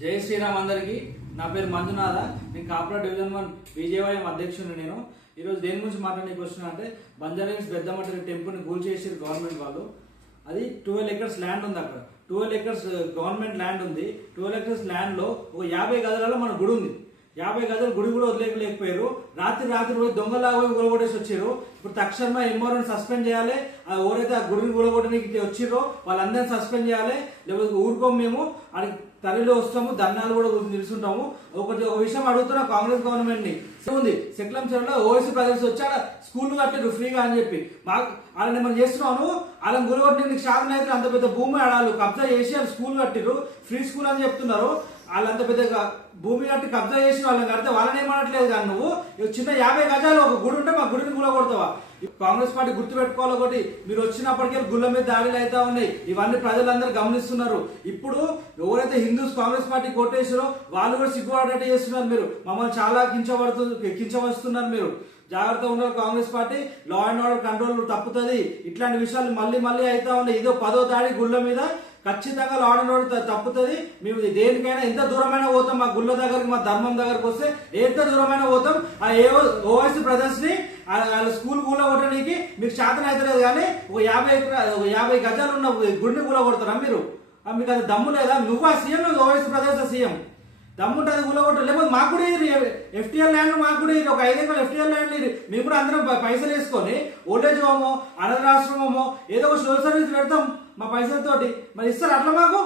జై శ్రీరామ్ అందరికీ. నా పేరు మంజునాథ. నేను కాపురా డివిజన్ 1 విజయవాడ అధ్యక్షుడు. నేను ఈరోజు దేని గురించి మాట్లాడడానికి వస్తున్నా అంటే బంజారాహిల్స్ పెద్దమట్టి టెంపుల్ని కూల్ చేసారు గవర్నమెంట్ వాళ్ళు. అది 12 ఎకర్స్ ల్యాండ్ ఉంది. అక్కడ 12 ఎకర్స్ గవర్నమెంట్ ల్యాండ్ ఉంది. 12 ఎకర్స్ ల్యాండ్లో ఒక 50 గదులలో మన గుడి ఉంది. 50 గదులు గుడి కూడా వదిలేకపోయారు. రాత్రి పోయి దొంగలాగా పోయి గులగొట్టేసి వచ్చారు. ఇప్పుడు తక్షణమే ఎంఆర్ఓని సస్పెండ్ చేయాలి. ఎవరైతే ఆ గుడిని గులగొట్టడానికి వచ్చిర్రో వాళ్ళందరినీ సస్పెండ్ చేయాలి. లేకపోతే ఊరుకోము, మేము అది తరలి వస్తాము, ధర్నాలు కూడా నిలుచుంటాము. ఒక విషయం అడుగుతున్నా కాంగ్రెస్ గవర్నమెంట్ ని. ఉంది సెక్లం చెరువులో ఓవైసీ ప్రజలు వచ్చాడ స్కూల్ కట్టారు ఫ్రీగా అని చెప్పి మాకు వాళ్ళని మనం చేస్తున్నాను. వాళ్ళని గులగొట్టడానికి శాతం అయితే అంత పెద్ద భూమి ఆడాలు కబ్జా చేసి వాళ్ళు స్కూల్ కట్టిరు, ఫ్రీ స్కూల్ అని చెప్తున్నారు. వాళ్ళంత పెద్ద భూమి కట్టి కబ్జా చేసిన వాళ్ళని కడితే వాళ్ళని ఏమనట్లేదు. కానీ నువ్వు చిన్న 50 గజాలు ఒక గుడి ఉంటే మా గుడిని కూలగొడతావా? కాంగ్రెస్ పార్టీ గుర్తు పెట్టుకోవాలి. ఒకటి, మీరు వచ్చినప్పటికే గుళ్ళ మీద దాడులు అవుతా ఉన్నాయి. ఇవన్నీ ప్రజలందరూ గమనిస్తున్నారు. ఇప్పుడు ఎవరైతే హిందూస్ కాంగ్రెస్ పార్టీ కొట్టేసారో వాళ్ళు కూడా సిగ్గుపడేటట్టు చేస్తున్నారు. మీరు మమ్మల్ని చాలా కించవస్తున్నారు. మీరు జాగ్రత్త ఉండాలి. Congress party law and order control తప్పుతుంది. ఇట్లాంటి విషయాలు మళ్ళీ అవుతా ఉన్నాయి. ఇదో 10వ దాడి గుళ్ళ మీద ఖచ్చితంగా లా అండ్ ఆర్డర్ తప్పుతుంది. మేము దేనికైనా ఎంత దూరమైనా పోతాం. మా గుళ్ళ దగ్గరికి, మా ధర్మం దగ్గరకు వస్తే ఎంత దూరమైనా పోతాం. ఆ ఓవైసీ బ్రదర్స్ ని వాళ్ళ స్కూల్ కూల కొట్టడానికి మీకు శాతం అవుతలేదు. కానీ ఒక 50 గజాలు ఉన్న గుడిని కూల కొడతారా మీరు? మీకు అది దమ్ము లేదా? నువ్వు ఆ సీఎం, నువ్వు ఓవైసీ బ్రదర్స్ సీఎం. దమ్ముంటుంది కూల కొట్టారు. లేకపోతే మాకు కూడా ఎఫ్టీఆర్ ల్యాండ్, మాకు కూడా ఒక 5 ఎకరాలు ఎఫ్టీఆర్ ల్యాండ్ మేము కూడా అందరం పైసలు వేసుకొని ఓల్డేజ్ హోమో, అనాథాశ్రమమో ఏదో ఒక సోషల్ సర్వీస్ పెడతాం మా పైసలతోటి. మరి ఇస్తారు అట్లా మాకు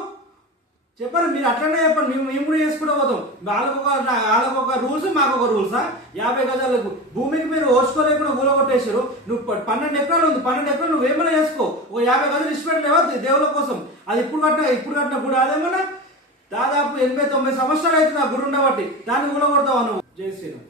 చెప్పారు. మీరు అట్లనే చెప్పండి. మేము కూడా చేసుకుంటూ పోతాం. వాళ్ళకు ఒక రూల్స్, మాకు ఒక రూల్సా? 50 గజాలకు భూమికి మీరు ఓర్చుకోలేకుండా కూల కొట్టేశారు. నువ్వు 12 ఎకరాలు ఉంది. 12 ఎకరాలు నువ్వు ఏమైనా చేసుకో. ఒక 50 గజాలు ఇష్టపెట్టలేవా దేవుల కోసం? అది ఇప్పుడు కట్టిన గుడి అదేమన్నా దాదాపు 80-90 సంవత్సరాలు అయితే నా గుడి ఉండబట్టి దాన్ని కూల కొడతావా నువ్వు? జై శ్రీరామ్.